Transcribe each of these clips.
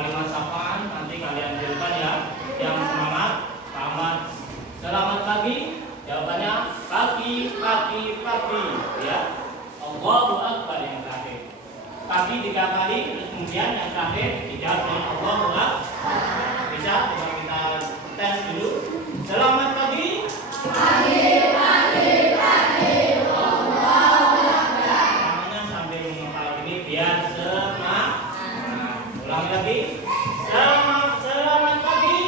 kalimat sapaan, nanti kalian jawabkan ya. Yang semangat, selamat. Selamat pagi. Jawabannya pagi, pagi, pagi. Ya. Allahu Akbar yang terakhir. Pagi 3 kali, terus kemudian yang terakhir dijawab dengan Allahu Akbar. Bisa? Coba kita tes dulu. Selamat pagi. Pagi, pagi, pagi. Allahu Akbar. Namanya sambil mengetahui ini biar semangat. Ulangi lagi. Selamat pagi.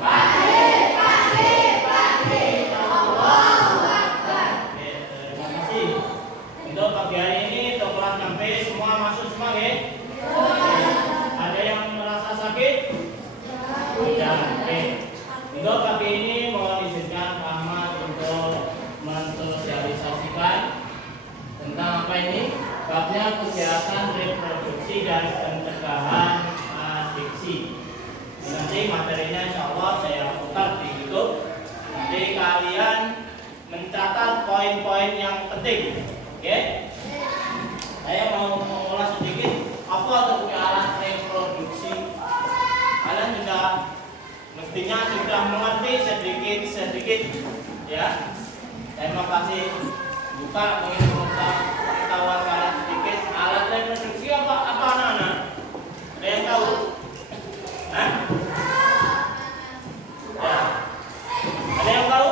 Pagi, pagi, pagi. Allahu Akbar. Oke, terima kasih. Untuk pagi hari ini kelas sampai semua masuk semua ya. Ada yang merasa sakit? Tidak. Oke. Untuk pagi ini mohon izinkan Pak Ahmad untuk mensosialisasikan tentang apa ini? Babnya kegiatan reproduksi dan pencegahan adiksi. Nanti materinya insya Allah saya putar di YouTube. Nanti kalian mencatat poin-poin yang penting. Oke? Saya mau mengulas sedikit apa itu alat reproduksi. Kalian juga mestinya sudah mengerti sedikit ya. Saya mau kasih buka pengetahuan kalian sedikit. Alat reproduksi apa anak-anak? Ada yang tahu? Hah? Ya. Ada yang tahu?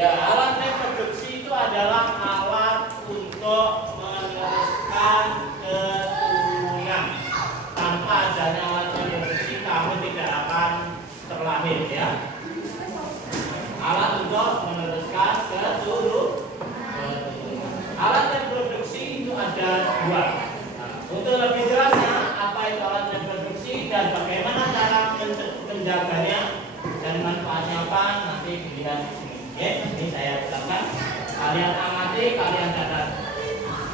Ya, alat reproduksi itu adalah alat untuk meneruskan keturunan. Tanpa adanya alat reproduksi kamu tidak akan terlahir ya. Alat untuk meneruskan keturunan. Alat reproduksi itu ada 2. Untuk lebih jelasnya apa itu alat reproduksi dan bagaimana cara menjaganya dan manfaatnya apa nanti dilihat di sini. Oke, ini saya jelaskan. Kalian amati, kalian catat.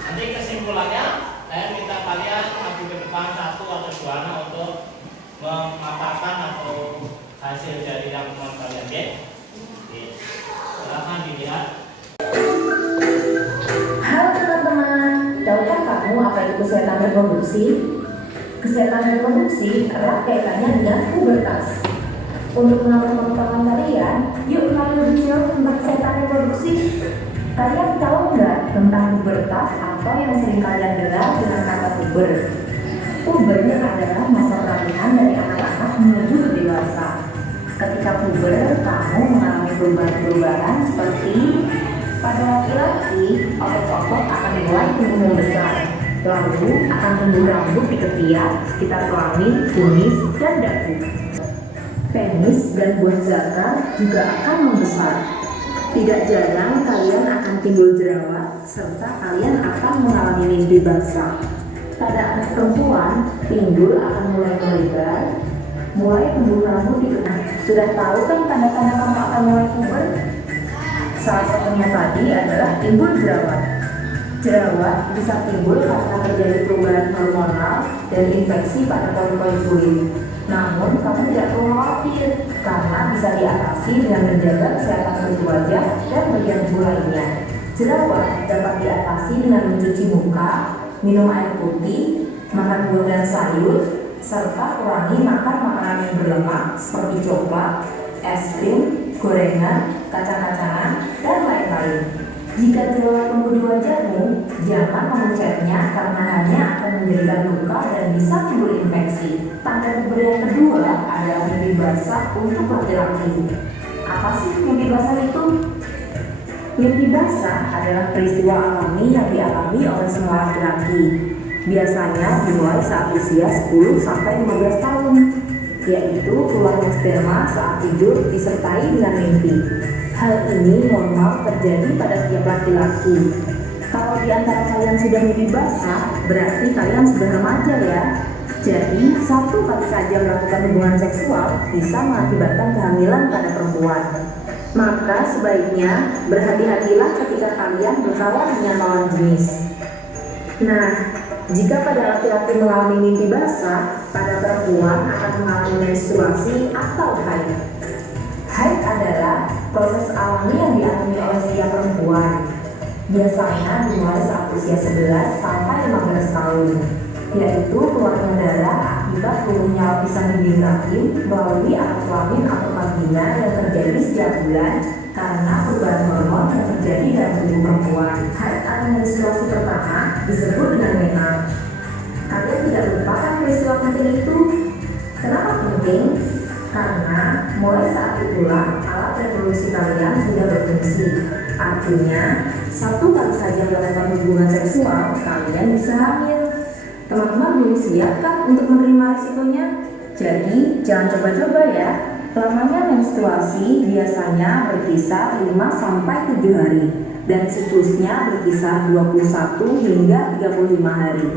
Nanti kesimpulannya saya minta kalian maju ke depan 1 atau 2 anak untuk memaparkan atau hasil dari rangkuman kalian. Oke, silakan dilihat. Halo teman-teman, tahukah kamu apa itu kesehatan reproduksi? Kesehatan reproduksi erat kaitannya dengan pubertas. Untuk menambah pengetahuan kalian, yuk kalian lebih jauh tentang kesehatan reproduksi. Kalian tahu nggak tentang pubertas atau yang sering kalian dengar dengan kata puber? Puber adalah masa peralihan dari anak-anak menuju ke dewasa. Ketika puber, kamu mengalami perubahan-perubahan seperti pada laki-laki, otot-otot akan mulai tumbuh membesar. Lalu akan tumbuh rambut di ketiak, sekitar kelamin, kumis, dan dagu. Penis dan buah zakar juga akan membesar. Tidak jarang kalian akan timbul jerawat, serta kalian akan mengalami mimpi basah. Pada anak perempuan, pinggul akan mulai melebar, mulai tumbuh rambut di ketiak. Sudah tahu kan tanda-tanda kamu akan mulai puber? Salah satunya tadi adalah timbul jerawat. Jerawat bisa timbul karena terjadi perubahan hormonal dan infeksi pada pori-pori kulit. Namun, kamu tidak perlu khawatir karena bisa diatasi dengan menjaga kesehatan kulit wajah dan bagian tubuh lainnya. Jerawat dapat diatasi dengan mencuci muka, minum air putih, makan buah dan sayur, serta kurangi makan makanan yang berlemak seperti coklat, es krim, gorengan, kacang-kacangan, dan lain-lain. Jika jerawat tumbuh di wajahmu, jangan memencetnya karena hanya akan menjadikan luka dan bisa timbul infeksi. Tanda puber yang kedua adalah mimpi basah untuk laki-laki. Apa sih mimpi basah itu? Mimpi basah adalah peristiwa alami yang dialami oleh semua laki-laki. Biasanya dimulai saat usia 10-15 tahun, yaitu keluarnya sperma saat tidur disertai dengan mimpi. Hal ini normal terjadi pada setiap laki-laki. Kalau di antara kalian sudah mimpi basah, berarti kalian sudah remaja ya. Jadi, 1 kali saja melakukan hubungan seksual bisa mengakibatkan kehamilan pada perempuan. Maka sebaiknya berhati-hatilah ketika kalian berkawan dengan lawan jenis. Nah, jika pada laki-laki mengalami mimpi basah, pada perempuan akan mengalami menstruasi atau haid. Haid adalah proses alami yang dialami oleh setiap perempuan. Biasanya dimulai saat usia 11 sampai 15 tahun. yaitu keluarnya darah akibat tumbuhnya lapisan dinding rahim melalui alat kelamin atau vagina yang terjadi setiap bulan karena perubahan hormon yang terjadi dalam tubuh perempuan. Haid atau menstruasi pertama disebut dengan menarche. Kalian tidak lupakan peristiwa penting itu. Kenapa penting? Karena mulai saat itulah alat reproduksi kalian sudah berfungsi. Artinya, satu kali saja melakukan hubungan seksual, kalian bisa hamil. Teman-teman belum siap kan untuk menerima risikonya? Jadi, jangan coba-coba ya. Lamanya menstruasi biasanya berkisar 5-7 hari dan siklusnya berkisar 21 hingga 35 hari.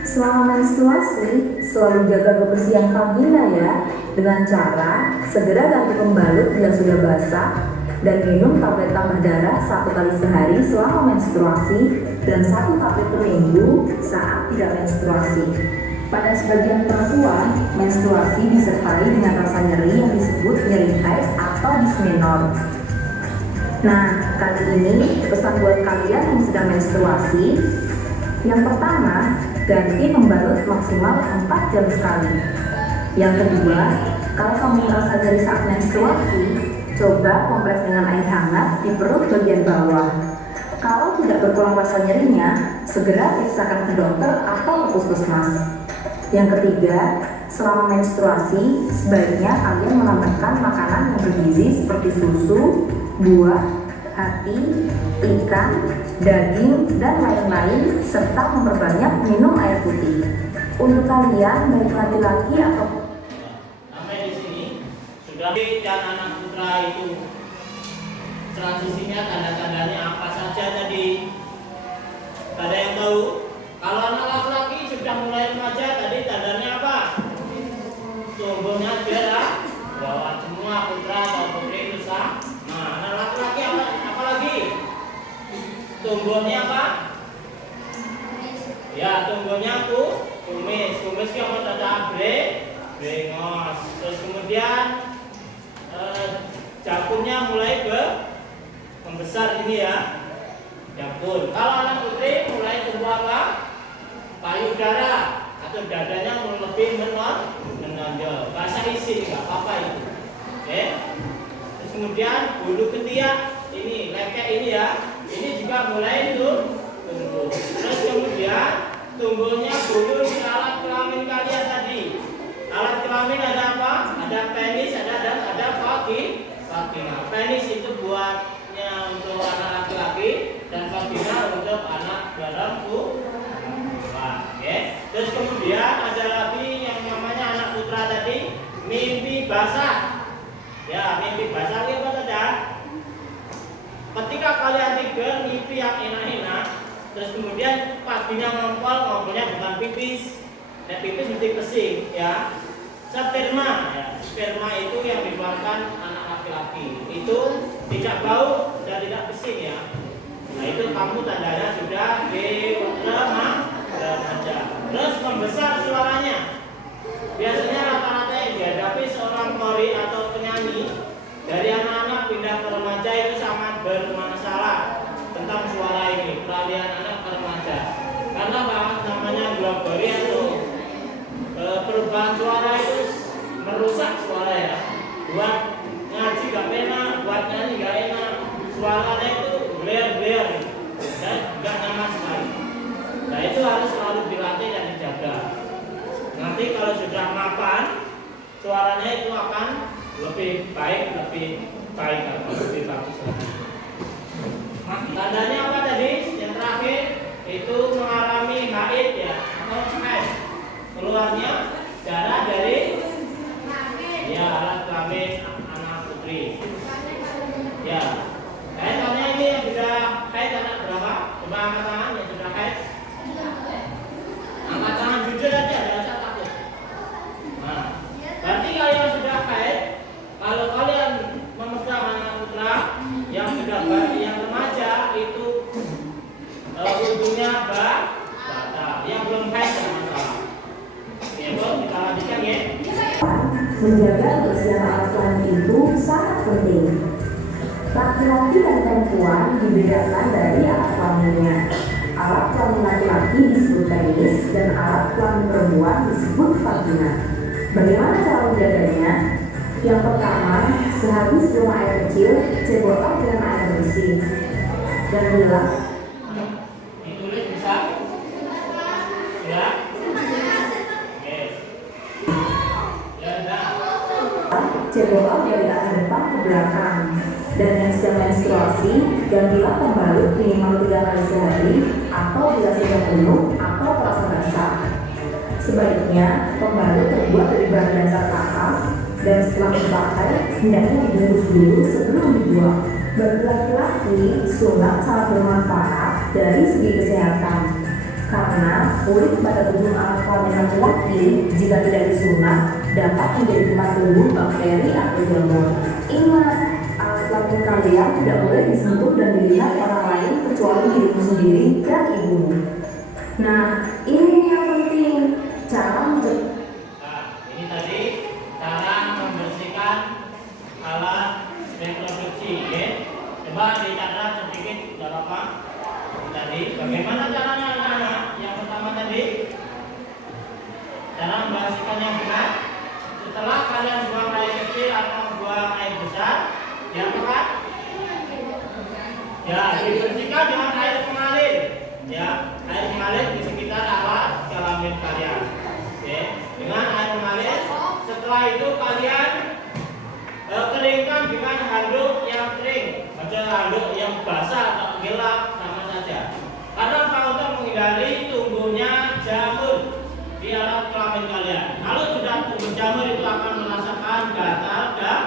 Selama menstruasi, selalu jaga kebersihan vagina ya, dengan cara segera ganti pembalut bila sudah basah dan minum tablet tambah darah 1 kali sehari selama menstruasi dan 1 tablet per minggu saat tidak menstruasi. Pada sebagian perempuan, menstruasi disertai dengan rasa nyeri yang disebut nyeri haid atau dysmenorrhea. Nah, kali ini pesan buat kalian yang sedang menstruasi. Yang pertama, ganti pembalut maksimal 4 jam sekali. Yang kedua, kalau kamu merasa nyeri saat menstruasi, coba kompres dengan air hangat di perut bagian bawah. Kalau tidak berkurang rasa nyerinya, segera periksakan ke dokter atau ke puskesmas. Yang ketiga, selama menstruasi, sebaiknya kalian menambahkan makanan yang bergizi seperti susu, buah, hati, ikan, daging, dan lain-lain, serta memperbanyak minum air putih. Untuk kalian, baik laki-laki atau sampai di sini sudah. Dan anak putra itu transisinya tanda-tandanya apa saja tadi? Ada yang tahu? Kalau anak laki-laki sudah mulai remaja tadi tandanya apa? Tumbuhnya darah bawah semua putra atau putri itu sah. Nah, anak laki-laki apa lagi? Tumbuhnya apa? Ya, tumbuhnya kumis. Kumis yang ada brengos. Terus kemudian jakunnya mulai membesar ini ya. Jakun. Kalau anak putri mulai tumbuh apa? Payudara atau dadanya lebih menonjol. Bahasa isi nggak apa-apa itu. Oke. Terus kemudian bulu ketiak ini, lekek ini ya. Ini juga mulai tumbuh. Terus kemudian tumbuhnya bulu di alat kelamin kalian tadi. Alat kelamin ada apa? Ada penis, ada vagina. Penis itu buatnya untuk anak laki-laki dan vagina untuk anak perempuan. Oke. Terus kemudian ada lagi yang namanya anak putra tadi, mimpi basah. Ya, mimpi basah itu apa saja? Ketika kalian tidur mimpi yang enak-enak, terus kemudian paginya ngomongnya bukan pipis. Dan pipis mesti pesing ya. Sperma ya. Sperma itu yang dikeluarkan anak laki-laki. Itu tidak bau dan tidak pesing ya. Nah, itu kamu tandanya sudah remaja. Terus membesar suaranya. Biasanya rata-rata yang dihadapi seorang kori atau penyanyi dari anak-anak pindah ke remaja itu sangat bermasalah tentang suara ini, peralihan anak ke remaja. Karena namanya globori atau perubahan suara itu merusak suara ya. Buat ngaji gak enak, buat nyanyi gak enak. Suaranya itu gler-gler dan gak nyaman sekali. Nah, itu harus selalu dilatih dan dijaga. Nanti kalau sudah mapan, suaranya itu akan lebih baik atau lebih bagus lagi. Tandanya apa tadi? Yang terakhir itu mengalami haid ya, atau haid. Keluarnya darah dari ya alat kelamin anak putri. Ya. Tanya ini yang sudah haid anak berapa? Coba angkat tangan yang sudah haid. Angkat tangan jujur aja, jangan takut. Nah, berarti kalian sudah haid. Kalau kalian memegang anak putra yang sudah yang remaja itu ujungnya batal. Yang belum haid jangan masalah. Ya, bos, kita lanjutkan ya. menjaga kebersihan alat kelamin itu sangat penting. Laki-laki dan perempuan dibedakan dari alat kelaminnya. Alat kelamin laki-laki disebut penis dan alat kelamin orang disebut vagina. Bagaimana cara menjaganya? Yang pertama, sehabis buang air kecil, cebollah dengan air bersih. Dan bilang, ditulis bisa? Ya? Oke. Ya, dah. cebollah dari arah depan ke belakang. Dan yang sedang menstruasi, gantilah pembalut minimal 3 kali sehari, atau bila sudah penuh atau terasa basah. Sebaliknya, pembalut terbuat dari bahan dasar kapas, dan setelah dipakai, hendaknya dibungkus dulu sebelum dibuang. Bagi laki-laki, sunat sangat bermanfaat dari segi kesehatan. Karena kulit pada ujung alat kelamin laki-laki jika tidak disunat dapat menjadi tempat tumbuh bakteri atau jamur. Ingat, alat kelamin kalian tidak boleh disentuh dan dilihat orang lain kecuali dirimu sendiri dan ibumu. Nah, ini yang penting, cara mencegah. Nah, ini tadi cara membersihkan alat reproduksi, ya. Coba dicatat sedikit, tidak apa-apa. Tadi, bagaimana caranya anak-anak? Yang pertama tadi, cara membersihkannya benar. Setelah kalian buang air kecil atau buang air besar, diapakan? Ya, dibersihkan dengan air mengalir. Ya, air mengalir di sekitar alat kelamin kalian. Oke, dengan air mengalir. Setelah itu kalian keringkan dengan handuk yang kering. Macam handuk yang basah atau gelap sama saja. Karena untuk menghindari tumbuhnya jamur di alat kelamin kalian. Kalau sudah tumbuh jamur itu akan merasakan gatal dan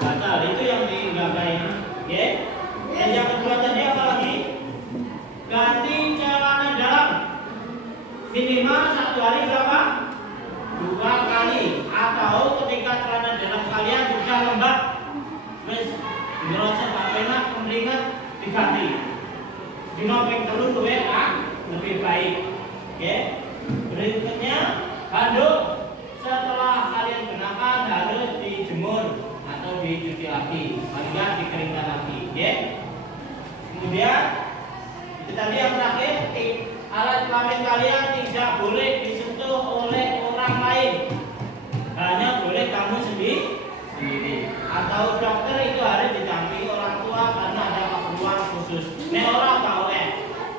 gatal. Itu yang dihindari. Oke. Dan yang kedua tadi apa lagi? Ganti celana dalam. Minimal 1 hari berapa? 2 kali. Atau ketika celana dalam kalian sudah lembab, wes dirasa tak enak, mendingan diganti. Dino ping telu luwih lebih baik. Oke. Berikutnya, handuk setelah kalian gunakan harus dijemur atau dicuci lagi, paling dikeringkan lagi. Oke. Kemudian itu tadi yang terakhir, alat kelamin kalian tidak boleh disentuh oleh orang lain, hanya boleh kamu sendiri. Atau dokter itu harus didampingi orang tua karena ada keperluan khusus. Nek orang gak oleh,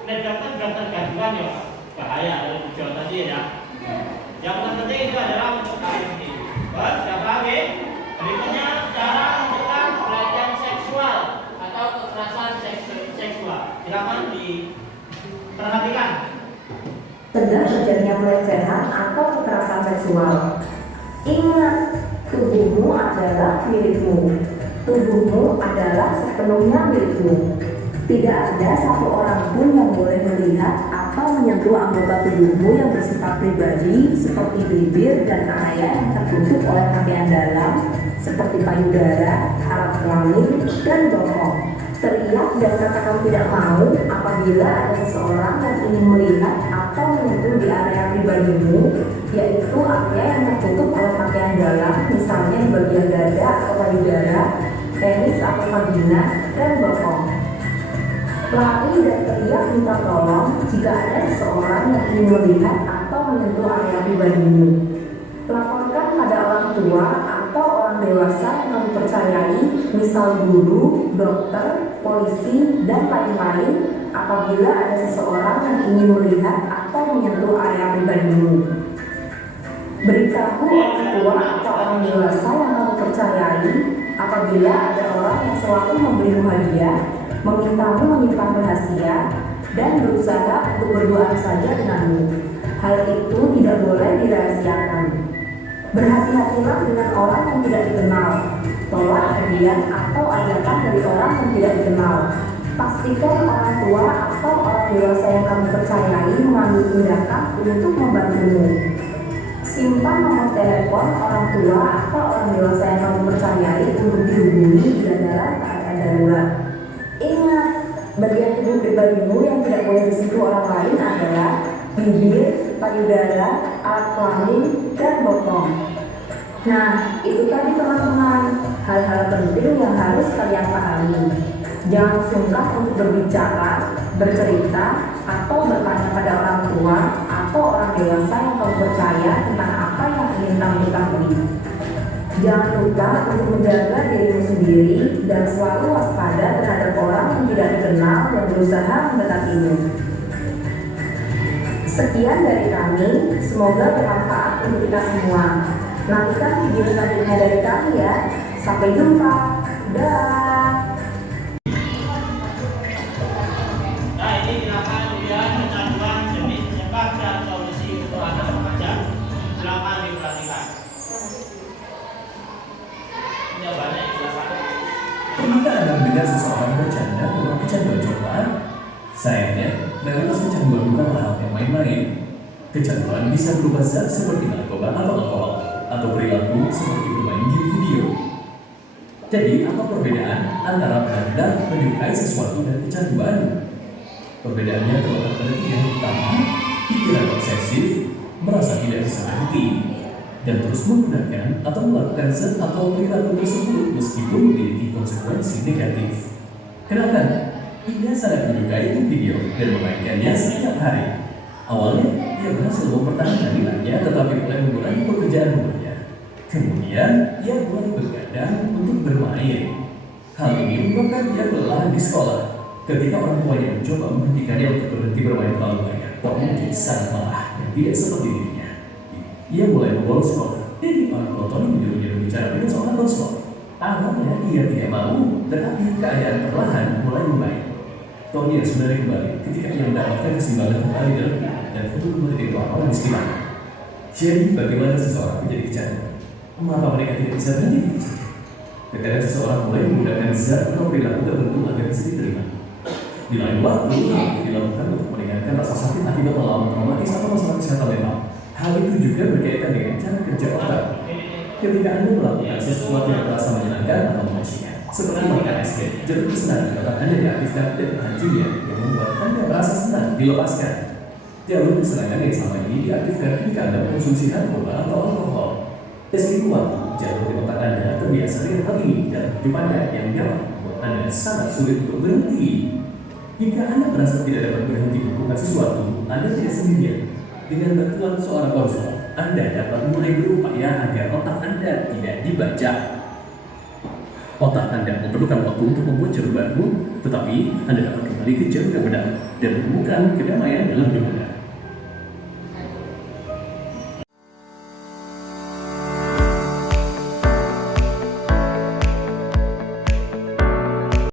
nek dokter gantungan ya bahaya dari tujuan tadi ya. Yang penting itu adalah untuk kalian sendiri. Baik, sudah paham ya? Berikutnya cara mencegah pelecehan seksual atau kekerasan seksual. Silakan diperhatikan. Cegah terjadinya pelecehan atau kekerasan seksual. Ingat, tubuhmu adalah milikmu. Tubuhmu adalah sepenuhnya milikmu. Tidak ada satu orang pun yang boleh melihat atau menyentuh anggota tubuhmu yang bersifat pribadi seperti bibir dan area yang tertutup oleh pakaian dalam seperti payudara, alat kelamin, dan bokong. Teriak dan katakan tidak mau apabila ada seseorang yang ingin melihat atau menyentuh di area pribadimu, yaitu area yang tertutup oleh pakaian dalam, misalnya di bagian dada atau payudara, penis atau vagina, dan bokong. Lari dan teriak minta tolong jika ada seseorang yang ingin melihat atau menyentuh area pribadimu. Laporkan pada orang tua atau orang dewasa yang kamu percayai, misal guru, dokter, polisi, dan lain-lain apabila ada seseorang yang ingin melihat atau menyentuh area pribadimu. Beritahu orang tua atau orang dewasa yang kamu percayai apabila ada orang yang selalu memberimu hadiah, memintamu menyimpan rahasia, dan berusaha untuk berduaan saja denganmu. Hal itu tidak boleh dirahasiakan. Berhati-hatilah dengan orang yang tidak dikenal. Tolak hadiah atau ajakan dari orang yang tidak dikenal. Pastikan orang tua atau orang dewasa yang kamu percayai mengambil tindakan untuk membantumu. Simpan nomor telepon orang tua atau orang dewasa yang kamu percayai untuk dihubungi bila dalam keadaan darurat. Ingat, bagian tubuh pribadimu yang tidak boleh disentuh orang lain adalah bibir, payudara, alat kelamin, dan bokong. Nah, itu tadi teman-teman, hal-hal penting yang harus kalian pahami. Jangan sungkan untuk berbicara bercerita, atau bertanya pada orang tua atau orang dewasa yang kamu percaya tentang apa yang ingin kamu ketahui. Jangan lupa untuk menjaga dirimu sendiri dan selalu waspada terhadap orang yang tidak dikenal yang berusaha mendekatimu. Sekian dari kami, semoga bermanfaat untuk kita semua. Nantikan video selanjutnya dari kami ya. Sampai jumpa. Dah. Nah, ini silakan dilihat kecanduan jenis penyebab dan solusi untuk anak remaja. Silakan diperhatikan. Jawabannya silakan. Ketika Anda mendengar seseorang bercanda tentang kecanduan coklat, sayangnya mayoritas kecanduan bukan hal yang main-main. Kecanduan bisa berubah zat seperti narkoba atau alkohol, atau perilaku seperti bermain game video. Jadi, apa perbedaan antara benar-benar menyukai sesuatu dan kecanduan? Perbedaannya terletak pada tiga hal utama: pikiran obsesif, merasa tidak bisa berhenti, dan terus menggunakan atau melakukan zat atau perilaku tersebut meskipun memiliki konsekuensi negatif. Kenalkan, ia sangat menyukai video dan memainkannya setiap hari. Awalnya, ia berhasil mempertahankan nilainya tetapi mulai mengurangi pekerjaan rumahnya. Kemudian, ia mulai bergadang untuk bermain. Hal ini menyebabkan ia kelelahan di sekolah. Ketika orang tuanya mencoba menghentikannya untuk berhenti bermain terlalu banyak, Tony menjadi sangat marah dan tidak seperti dirinya. Ia mulai membolos sekolah. Jadi orang tua Tony menyuruhnya berbicara dengan seorang konselor. Awalnya ia tidak mau, tetapi keadaan perlahan mulai membaik. Tony harus menarik kembali ketika ia mendapatkan keseimbangan kembali dalam hidup dan hidup kembali dengan orang-orang di sekitarnya. Jadi bagaimana seseorang menjadi kecanduan? Mengapa mereka tidak bisa berhenti begitu saja? Terkadang seseorang mulai menggunakan zat atau perilaku tertentu agar bisa diterima. Di lain waktu, hal itu dilakukan untuk meringankan rasa sakit akibat pengalaman traumatis atau masalah kesehatan mental. Hal itu juga berkaitan dengan cara kerja otak. Ketika Anda melakukan sesuatu yang terasa menyenangkan atau mengasihkan, seperti makan es krim, jarum kesenangan di otak Anda diaktifkan dan hancurnya yang membuat Anda merasa senang dilepaskan. Jalur kesenangan yang sama ini diaktifkan ketika Anda mengkonsumsi narkoba atau alkohol. Seiring waktu, jalur di otak Anda terbiasa dengan hal ini dalam hidup Anda yang dapat membuat Anda sangat sulit untuk berhenti. Jika Anda merasa tidak dapat berhenti melakukan sesuatu, Anda tidak sendirian. Dengan bantuan seorang konselor, Anda dapat mulai berupaya agar otak Anda tidak dibaca. Otak Anda memerlukan waktu untuk membuat jalur baru, tetapi Anda dapat kembali ke jalur yang benar dan menemukan kedamaian dalam hidup Anda.